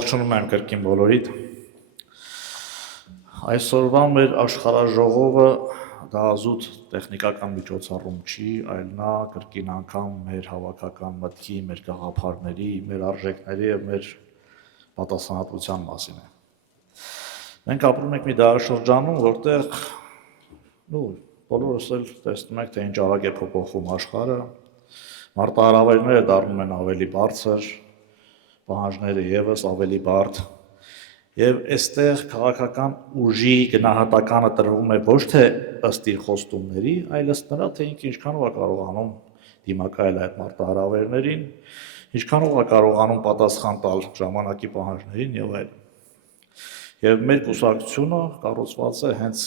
Ողջունում եմ կրկին բոլորիդ։ Այսօրվա մեր աշխարհաժողովը դա զուտ տեխնիկական միջոցառում չի, այլ նա կրկին անգամ մեր հավաքական մտքի, մեր գաղափարների, մեր արժեքների եւ մեր պատասխանատվության մասին է։ Մենք ապրում ենք մի դարաշրջանում, որտեղ բոլորս էլ տեսնում ենք, թե ինչ արագ է փոփոխվում աշխարհը, մարտահրավերները դառնում են ավելի բարձր, պահանջները եւս ավելի բարդ, եւ այստեղ քաղաքական ուժի գնահատականը տրվում է ոչ թե ըստ իր խոստումների, այլ ըստ նրա, թե ինքը ինչքանով է կարողանում դիմակայել այդ մարտահրավերներին, ինչքանով է կարողանում պատասխան տալ ժամանակի պահանջներին եւ այլն։ Եվ մեր կուսակցությունը կառուցված է հենց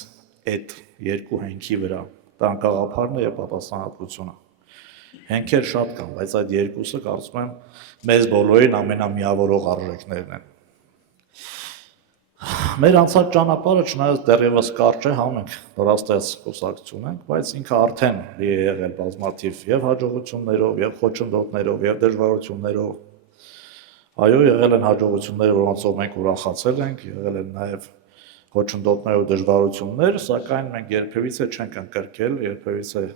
այդ երկու հենքի վրա՝ տանկաղափարն եւ պատասխանատվությունը։ Հենքեր շատ կան, բայց այդ երկուսը կարծում եմ մեզ բոլորին ամենամիավորող արժեքներն են։ Մեր անցած ճանապարհը չնայած դեռևս կարճ է, մենք նորաստեղծ կուսակցություն ենք, բայց ինքը արդեն լի է եղել բազմաթիվ եւ հաջողություններով, եւ խոչընդոտներով, եւ դժվարություններով։ Այո, եղել են հաջողություններ, որոնցով մենք ուրախացել ենք, եղել են նաեւ խոչընդոտներ ու դժվարություններ, սակայն մենք երբևիցե չենք ընկրկել, երբևիցե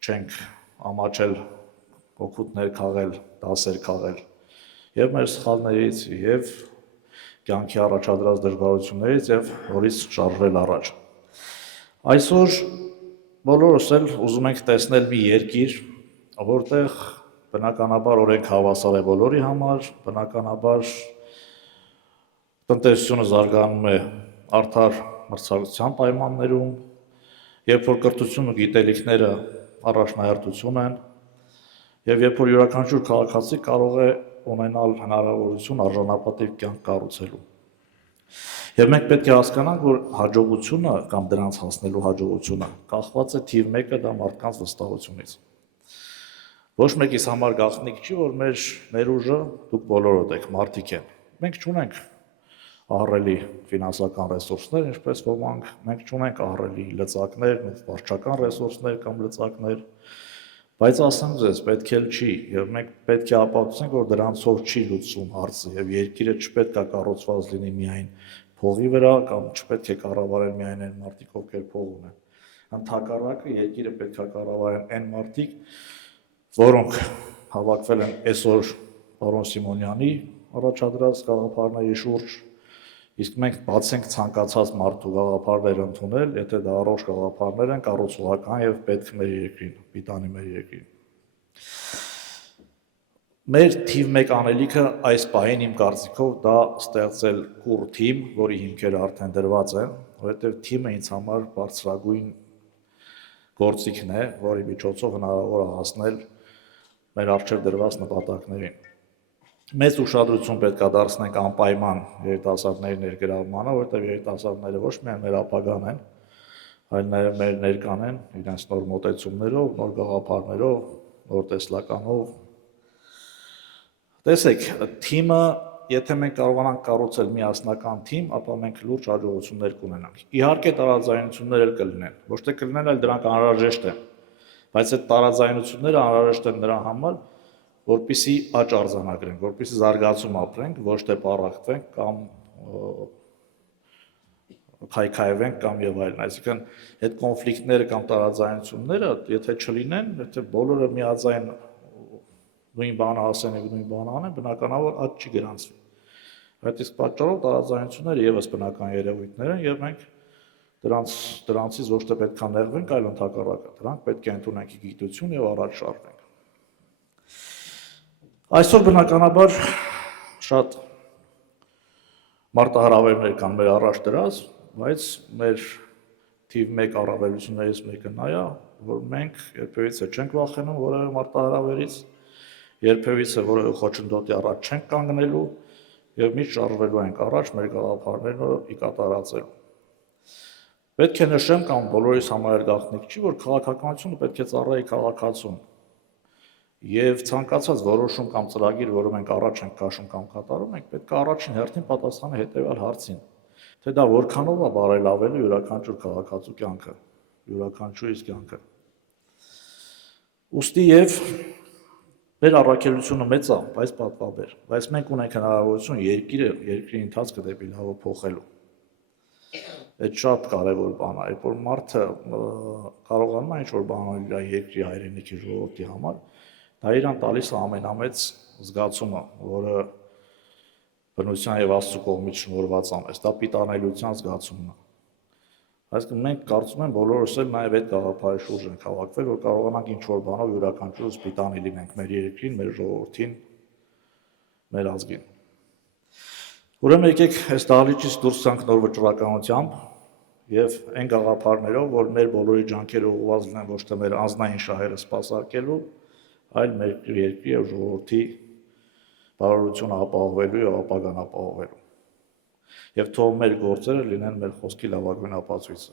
չենք ամաչել օգուտներ քաղել, դասեր քաղել եւ մեր սխալներից եւ կյանքի առաջադրած դժվարություններից եւ որից շարժվել առաջ։ Այսօր բոլորս էլ ուզում ենք տեսնել մի երկիր, որտեղ բնականաբար օրենք հավասար է բոլորի համար, բնականաբար տնտեսությունը զարգանում է արդար մրցակցության պայմաններում, երբ որ կրթությունը ու գիտելիքները առաջնահերթություն են, եւ երբ որ յուրաքանչյուր քաղաքացի կարող է ունենալ հնարավորություն արժանապատիվ կյանք կառուցելու։ Եվ մենք պետք է հասկանանք, որ հաջողությունը կամ դրանց հասնելու հաջողությունը կախված է թիվ 1-ը դա մարդկանց վստահությունից։ Ոչ մեկիս համար գաղտնիք չի, որ մեր ներուժը դուք բոլորդ եք, մարդիկ են։ Մենք չունենք ահռելի ֆինանսական ռեսուրսներ, ինչպես ոմանք, մենք չունենք ահռելի լծակներ, վարչական ռեսուրսներ կամ լծակներ, բայց ասեմ ձեզ, պետք էլ չի, եւ մենք պետք է ապացուցենք, որ դրանցով չի լուծվում հարցը, եւ երկիրը չպետք է կառուցված լինի միայն փողի վրա կամ չպետք է կառավարել միայն այն մարդիկ, ովքեր փող ունեն։ Ընդհակառակը երկիրը պետք է կառավարեն այն մարդիկ, որոնք հավաքվել են այսօր պարոն Սիմոնյանի առաջադրած գաղափարների շուրջ, իսկ մենք բացենք ցանկացած մարդու գաղափարներ ընդունել, եթե դա առողջ գաղափարներ են, կառուցողական եւ պետք մեր երկրին, պիտանի մեր երկրին։ Մեր թիվ 1 անելիքը այս պահին իմ կարծիքով դա ստեղծել կուռ թիմ, որի հիմքերը արդեն դրված են, որովհետեւ թիմը ինձ համար բարձրագույն գործիքն է, որի միջոցով հնարավոր է հասնել մեր առջև դրված նպատակներին։ Մեծ ուշադրություն պետք է դարձնենք անպայման երիտասարդների ներգրավմանը, որովհետև երիտասարդները ոչ միայն մեր ապագան են, այլ նաև մեր ներկան են, իրենց նոր մոտեցումներով, նոր գաղափարներով, նոր տեսլականով։ Տեսեք, թիմը, եթե մենք կարողանանք կառուցել միասնական թիմ, ապա մենք լուրջ հաջողություններ կունենանք։ Իհարկե տարաձայնություններ էլ կլինեն, ոչ թե կլինեն, այլ դրանք անհրաժեշտ են, բայց այդ տարաձայնությունները անհրաժեշտ են նրա համար, որպեսզի աճ արձանագրենք, որպեսզի զարգացում ապրենք, ոչ թե պառակտվենք կամ քայքայվենք կամ եւ այլն, այսինքն այդ կոնֆլիկտները կամ տարաձայնությունները, եթե չլինեն, եթե բոլորը միաձայն նույն բանը ասեն եւ նույն բանը անեն, բնականաբար աճ չի գրանցվի։ Այդ իսկ պատճառով տարաձայնությունները եւս բնական երևույթներ են եւ մենք դրանցից ոչ թե պետք է նեղվենք, այլ ընդհակառակը, դրանք պետք է ընդունենք գիտություն եւ առաջ շարժվենք։ Այսօր բնականաբար շատ մարտահրավերներ կան մեր առաջ դրած, բայց մեր թիվ 1 առավելություններից մեկը նա է, որ մենք երբևիցե չենք վախենում որևէ մարտահրավերից, երբևիցե որևէ խոչընդոտի առաջ չենք կանգնելու եւ միշտ շարժվելու ենք առաջ մեր գաղափարները ի կատարածելու։ Պետք է նշեմ կամ բոլորիս համար գաղտնիք չի, որ քաղաքականությունը պետք է ծառայի քաղաքացուն։ Եվ ցանկացած որոշում կամ ծրագիր, որը մենք առաջ ենք քաշում կամ կատարում ենք, պետք է առաջին հերթին պատասխանի հետեւյալ հարցին, թե դա որքանով է բարելավելու յուրաքանչյուր քաղաքացու կյանքը, յուրաքանչյուրիս կյանքը։ Ուստի եւ Մեր առաքելությունը մեծ է, բայց պատվաբեր, բայց մենք ունենք հնարավորություն երկրի ընթացքը դեպի լավը փոխելու։ Այդ շատ կարևոր բան է, երբ որ մարդը կարողանում է ինչ-որ բան անել իր երկրի հայրենիքի ժողովրդի համար, դա իրան տալիս է ամենամեծ զգացումը, որը բնության եւ Աստծո կողմից շնորհված ամես, դա պիտանելիության զգացումն է։ Այսինքն մենք կարծում եմ բոլորս էլ նաև այդ գաղափարի շուրջ ենք հավաքվել, որ կարողանանք ինչ-որ բանով յուրաքանչյուրս պիտանի լինենք մեր երկրին, մեր ժողովրդին, մեր ազգին։ Ուրեմն եկեք այս դահլիճից դուրս գանք նոր վճռականությամբ եւ այն գաղափարներով, որ մեր բոլորի ջանքերը ուղղված լինեն ոչ թե մեր անձնային շահերը սպասարկելու, այլ մեր երկրի եւ ժողովրդի բարօրությունը ապահովելու եւ ապագան ապահովելու։ Եվ թող մեր գործերը լինեն մեր խոսքի լավագույն ապացույցը։